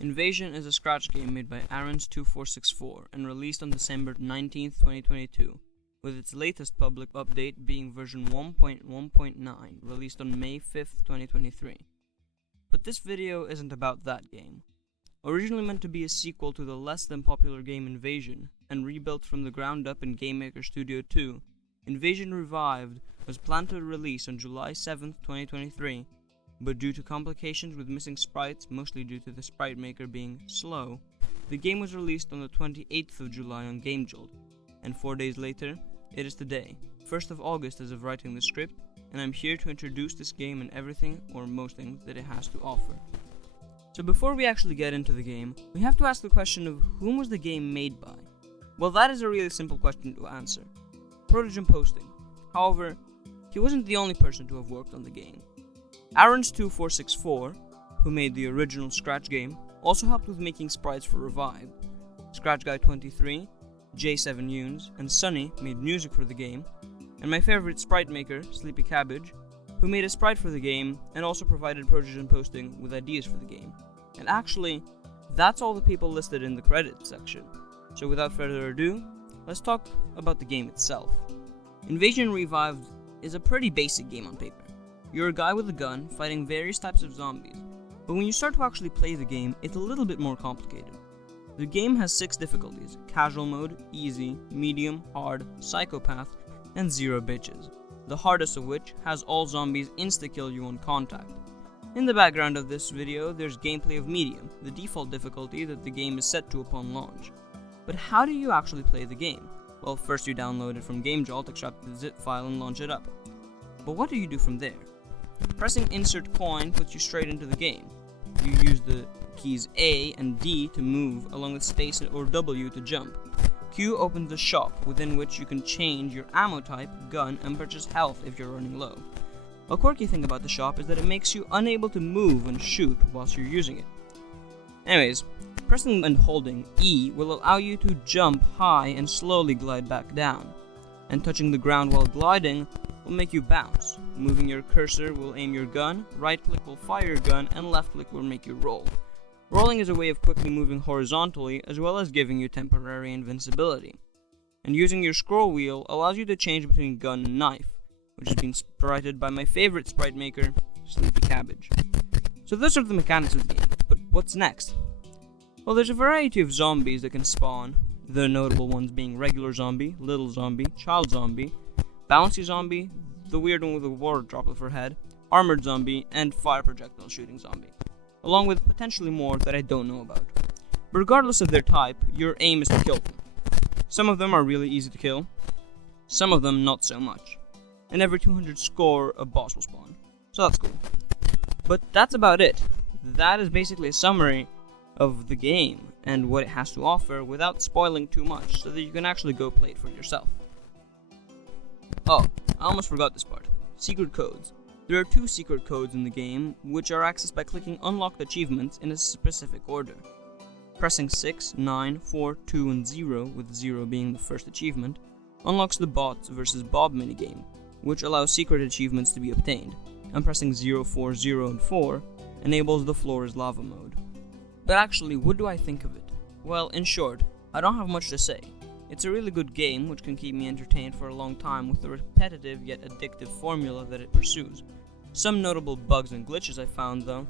Invazion is a scratch game made by Aria2464 and released on December 19th, 2022, with its latest public update being version 1.1.9, released on May 5th, 2023. But this video isn't about that game. Originally meant to be a sequel to the less than popular game Invazion, and rebuilt from the ground up in Game Maker Studio 2, Invazion Revived was planned to release on July 7th, 2023, but due to complications with missing sprites, mostly due to the sprite maker being slow, the game was released on the 28th of July on GameJolt, and 4 days later, it is today, 1st of August as of writing the script, and I'm here to introduce this game and everything, or most things, that it has to offer. So before we actually get into the game, we have to ask the question of whom was the game made by? Well, that is a really simple question to answer. Protogen Posting. However, he wasn't the only person to have worked on the game. Aria2464, who made the original Scratch game, also helped with making sprites for Revived. Scratch Guy 23, J7 Yunes, and Sunny made music for the game, and my favorite sprite maker, Sleepy Cabbage, who made a sprite for the game and also provided Protogen Posting with ideas for the game. And actually, that's all the people listed in the credits section. So without further ado, let's talk about the game itself. Invazion Revived is a pretty basic game on paper. You're a guy with a gun fighting various types of zombies, but when you start to actually play the game, it's a little bit more complicated. The game has 6 difficulties: casual mode, easy, medium, hard, psychopath, and 0 bitches, the hardest of which has all zombies insta-kill you on contact. In the background of this video, there's gameplay of medium, the default difficulty that the game is set to upon launch. But how do you actually play the game? Well, first you download it from GameJolt, extract the zip file, and launch it up. But what do you do from there? Pressing insert coin puts you straight into the game. You use the keys A and D to move, along with space or W to jump. Q opens the shop, within which you can change your ammo type, gun, and purchase health if you're running low. A quirky thing about the shop is that it makes you unable to move and shoot whilst you're using it. Anyways, pressing and holding E will allow you to jump high and slowly glide back down, and touching the ground while gliding will make you bounce. Moving your cursor will aim your gun, right click will fire your gun, and left click will make you roll. Rolling is a way of quickly moving horizontally, as well as giving you temporary invincibility. And using your scroll wheel allows you to change between gun and knife, which has been sprited by my favorite sprite maker, Sleepy Cabbage. So those are the mechanics of the game, but what's next? Well, there's a variety of zombies that can spawn, the notable ones being regular zombie, little zombie, child zombie, bouncy zombie, the weird one with a water droplet for head, armored zombie, and fire projectile shooting zombie, along with potentially more that I don't know about. But regardless of their type, your aim is to kill them. Some of them are really easy to kill, some of them not so much, and every 200 score a boss will spawn, so that's cool. But that's about it. That is basically a summary of the game and what it has to offer without spoiling too much, so that you can actually go play it for yourself. Oh, I almost forgot this part. Secret codes. There are 2 secret codes in the game, which are accessed by clicking unlocked achievements in a specific order. Pressing 6, 9, 4, 2, and 0, with 0 being the first achievement, unlocks the Bots vs. Bob minigame, which allows secret achievements to be obtained, and pressing 0, 4, 0, and 4 enables the floor is lava mode. But actually, what do I think of it? Well, in short, I don't have much to say. It's a really good game which can keep me entertained for a long time with the repetitive yet addictive formula that it pursues. Some notable bugs and glitches I found though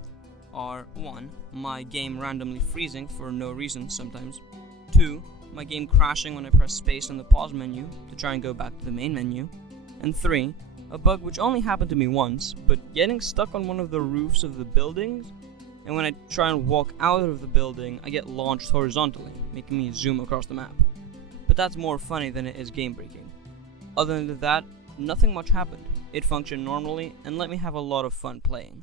are 1. My game randomly freezing for no reason sometimes. 2. My game crashing when I press space on the pause menu to try and go back to the main menu. And 3. A bug which only happened to me once, but getting stuck on one of the roofs of the buildings, and when I try and walk out of the building I get launched horizontally, making me zoom across the map. But that's more funny than it is game breaking. Other than that, nothing much happened. It functioned normally and let me have a lot of fun playing.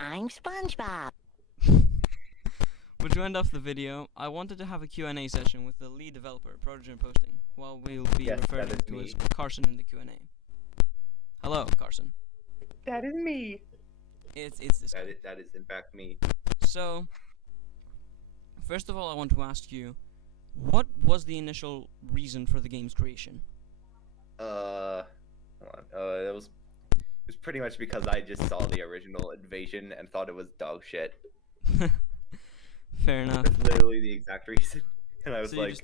I'm SpongeBob. But to end off the video, I wanted to have a Q&A session with the lead developer, Protogen Posting, while we'll be referring to as Carson in the Q&A. Hello, Carson. That is me. It's this guy. That is in fact me. So, first of all, I want to ask you, what was the initial reason for the game's creation? Hold on. It was pretty much because I just saw the original Invasion and thought it was dog shit. Fair enough. That's literally the exact reason. And I was So you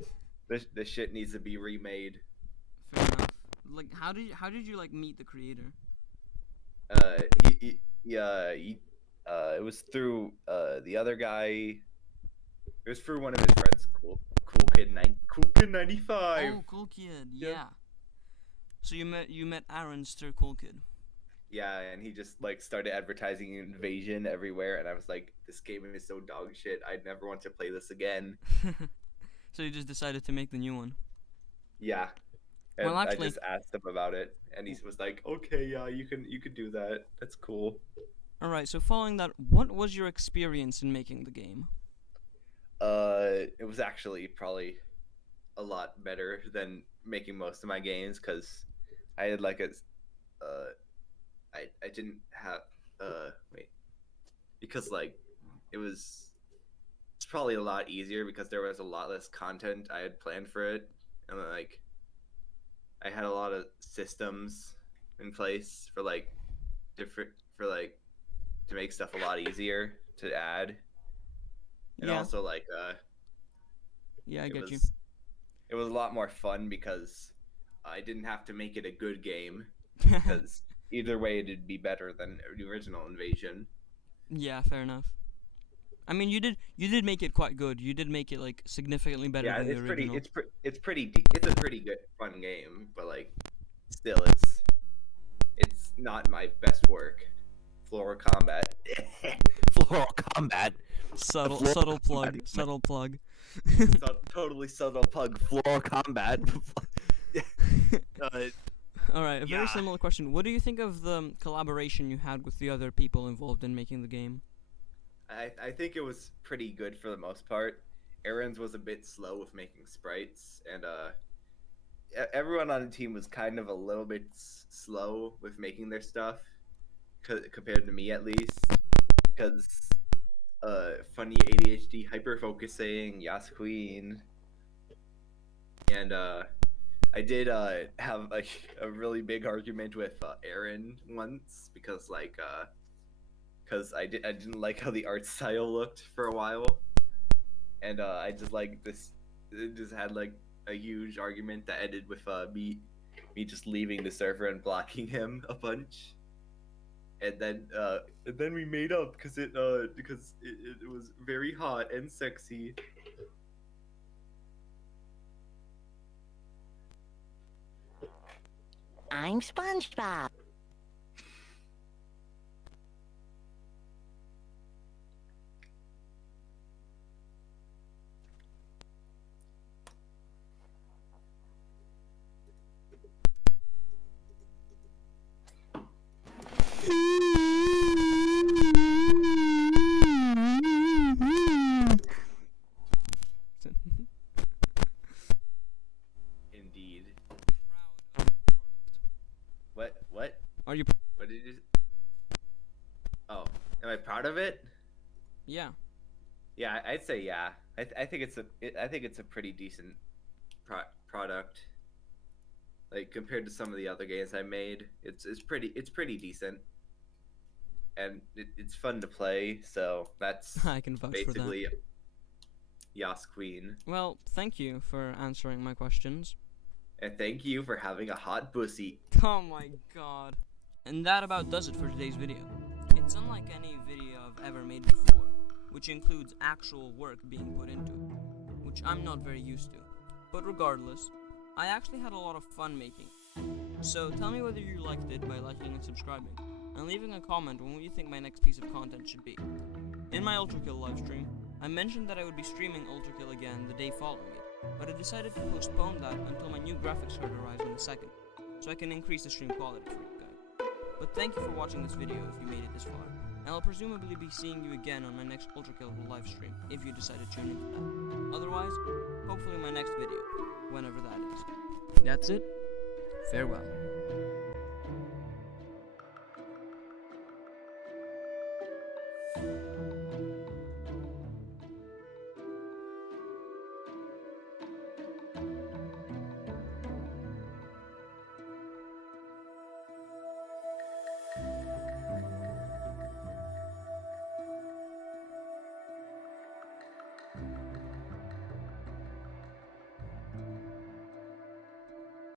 like, this shit needs to be remade. Fair enough. Like, how did you like meet the creator? It was through the other guy. It was through one of his friends, Cool Kid 95. Oh, Cool Kid, Yeah. yeah. So you met Aaron through Cool Kid. Yeah, and he just like started advertising Invasion everywhere, and I was like, this game is so dog shit. I'd never want to play this again. So you just decided to make the new one. Yeah. And Well, actually- I just asked him about it, and he was like, "Okay, yeah, you can do that. That's cool." All right. So following that, what was your experience in making the game? It was actually probably a lot better than making most of my games because I had like I didn't have because like it's probably a lot easier because there was a lot less content I had planned for it, and like I had a lot of systems in place for like to make stuff a lot easier to add, and Yeah. also like Yeah, I get you. it was a lot more fun because I didn't have to make it a good game because either way it'd be better than the original Invasion. Yeah, fair enough. I mean, you did make it quite good. You did make it like significantly better Yeah, than the it's original. it's a pretty good fun game, but like still it's not my best work. Floral combat. Floral combat. Subtle Floral plug. combat. Subtle plug. Totally subtle plug. Floral combat. All right, a very Yeah. similar question. What do you think of the collaboration you had with the other people involved in making the game? I think it was pretty good for the most part. Aaron's was a bit slow with making sprites, and everyone on the team was kind of a little bit slow with making their stuff, compared to me at least, because funny ADHD hyper focusing, Yas Queen, and I did have like a really big argument with Aaron once because I didn't like how the art style looked for a while, and I just like this. It just had like a huge argument that ended with me just leaving the server and blocking him a bunch, and then we made up because it was very hot and sexy. I'm SpongeBob. Indeed. What? Are you? What did you? Oh, am I proud of it? Yeah. Yeah, I'd say yeah. I think it's a pretty decent product. Like compared to some of the other games I made, it's pretty decent, and it's fun to play. So that's I can vouch for that. basically Yas Queen. Well, thank you for answering my questions. And thank you for having a hot pussy. Oh my god. And that about does it for today's video. It's unlike any video I've ever made before, which includes actual work being put into it, which I'm not very used to. But regardless, I actually had a lot of fun making. So tell me whether you liked it by liking and subscribing, and leaving a comment on what you think my next piece of content should be. In my Ultrakill livestream, I mentioned that I would be streaming Ultrakill again the day following it, but I decided to postpone that until my new graphics card arrives on the 2nd, so I can increase the stream quality for you guys. But thank you for watching this video if you made it this far, and I'll presumably be seeing you again on my next Ultrakill livestream if you decide to tune into that. Otherwise, hopefully my next video, whenever that is. That's it. Farewell.